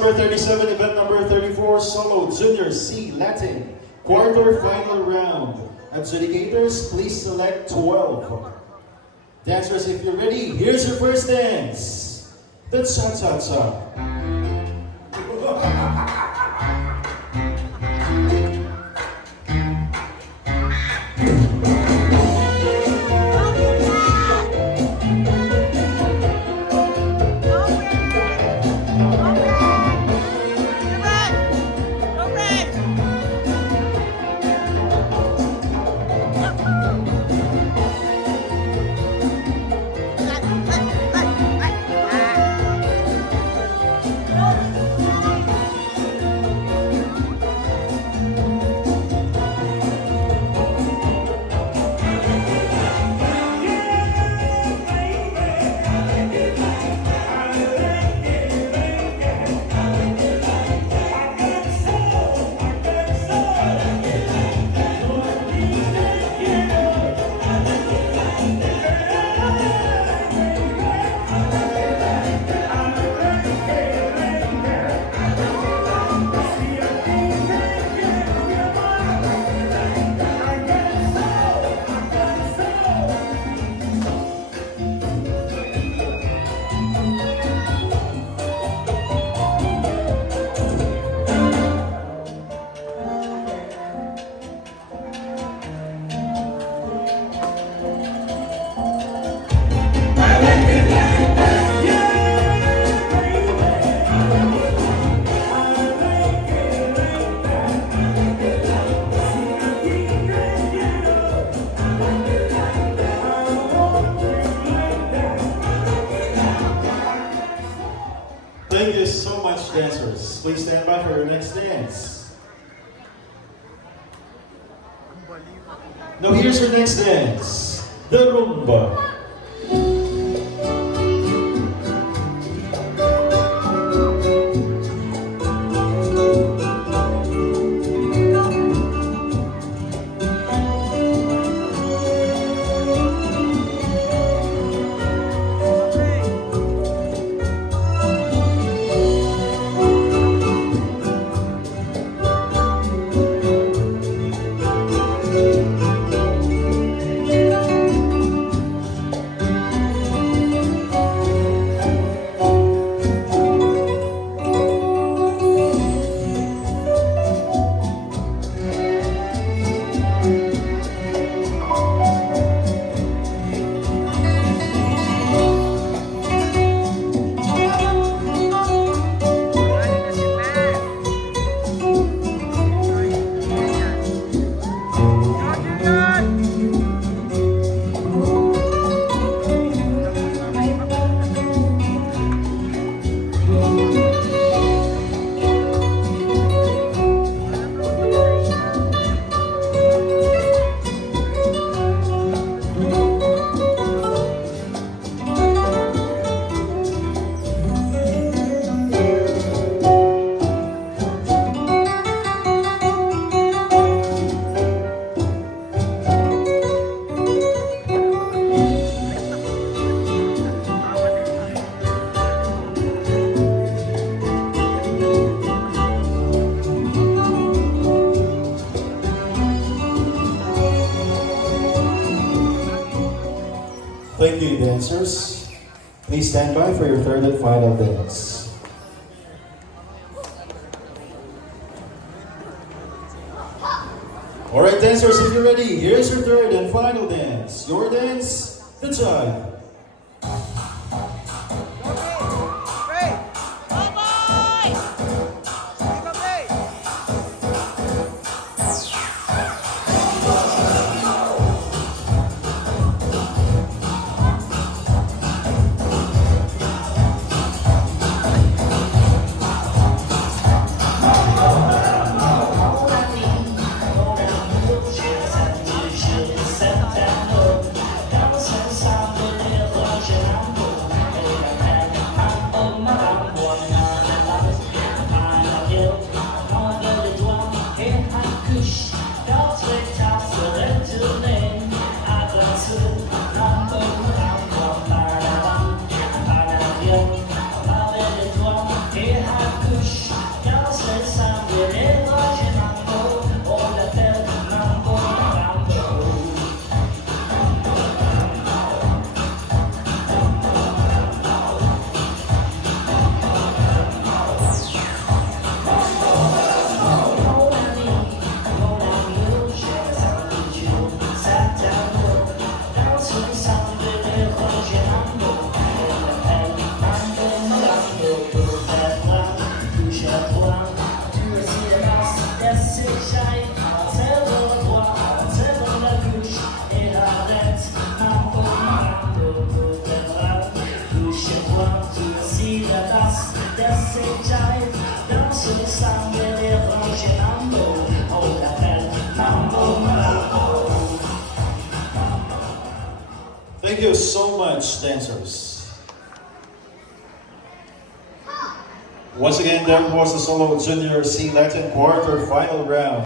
Number 37, event number 34, solo junior C Latin quarter-final round. Adjudicators, please select 12. Dancers, if you're ready, here's your first dance. The cha-cha-cha. Thank you so much, dancers. Please stand by for your next dance. Now here's your next dance, the rumba. Thank you, dancers. Please stand by for your third and final dance. All right, dancers, if you're ready, here's your third and final dance. Your dance, the jive. Thank you so much, dancers. Once again, that was the Solo Junior C Latin quarter final round.